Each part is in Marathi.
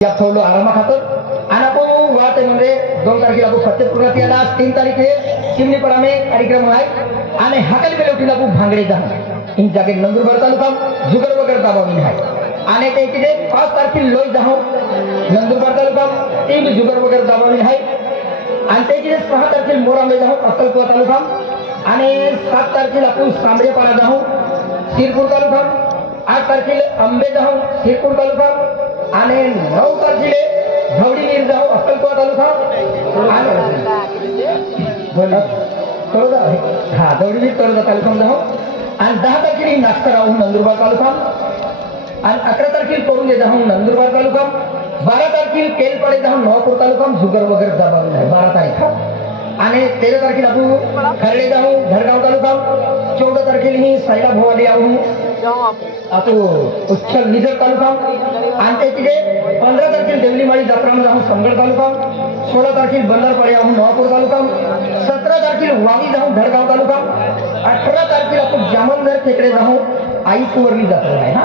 या थोडं आरामा खातर आणि आपण वाट म्हणजे दोन तारखेला आपण फतेपूर्णात याला तीन तारीखे चिमणीपडा में कार्यक्रम आहे आणि हाकल बेलवटीला आपण भांगडे जाऊ इन जागे नंदुरबार तालुका जुगर वगैरे दाबावी आहे आणि ते तिथे पाच तारखेला लोई जाऊ नंदुरबार तालुका ते बी जुगर वगैरे दाबावी आहे आणि त्याची सहा तारखेला मोरांबे जाऊ अक्कलकुवा तालुका आणि सात तारखेला आपण सांबरेपाडा जाऊ शिरपूर तालुका आठ तारखेला आंबे जाऊ शिरपूर तालुका आणि नऊ तारखेले भवडी धवडीगीर जाऊ अक्कलकोट तालुका आणि बोला. तळोदा हा धवडीगीर तळोदा तालुका जाऊ आणि दहा तारखेला नागपूर राहून नंदुरबार तालुका. आणि अकरा तारखेला करून दे जाऊ नंदुरबार तालुका. बारा तारखेला केलपाडे जाऊन नवापूर तालुका. जुगर वगैरे दाबावी आहे. बारा तारीख. आणि तेरा तारखेला आपण खरडे जाऊ धडगाव तालुका. चौदा तारखेला ही सायला भोवाली आऊ उच्छल निजर तालुका आणि ते तिथे पंधरा तारखेला देवलीमाळी जत्रा म्हणजे जाऊ समगड तालुका सोळा तारखेला बंदरपाडी आऊ नवापूर तालुका सतरा तारखेला वावी जाऊन धडगाव तालुका अठरा तारखेला आपण जामनगर खेकडे जाऊन आई कुवरली जत्रा आहे हा?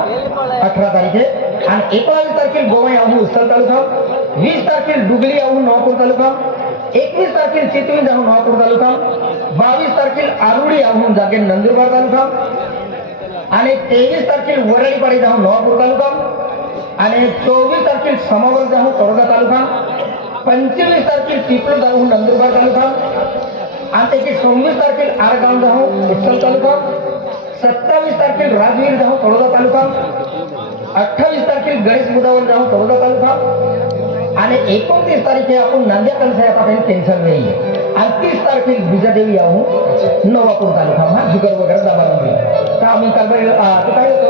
अठरा तारखे. आणि एकोणावीस तारखेला गोवा याहू उसल तालुका वीस तारखेला डुगली याहू नवापूर तालुका एकवीस तारखेला चितळी जाऊन नवापूर तालुका बावीस तारखेला आरुडी याहून जागे नंदुरबार तालुका आणि तेवीस तारखेला वरळीपाडी जाऊन नवापूर तालुका आणि चोवीस तारखेला समावर जाऊ तळोदा तालुका पंचवीस तारखेला चिपळूण जाऊ नंदुरबार तालुका आणि त्याची सव्वीस तारखेला आरगाव जाऊ उच्चल तालुका सत्तावीस तारखेला राजवीर जाऊन तळोदा तालुका अठ्ठावीस तारखेला गणेश मुदावर जाऊन तळोदा तालुका आणि एकोणतीस तारखे आपण नांद्या कलसायात आपण टेन्शन नाही आणि तीस तारखेला बिजादेवी याहू नवापूर तालुका हा जुगर वगैरे दाबा तर आम्ही काल बाई- आ, तो काय होतो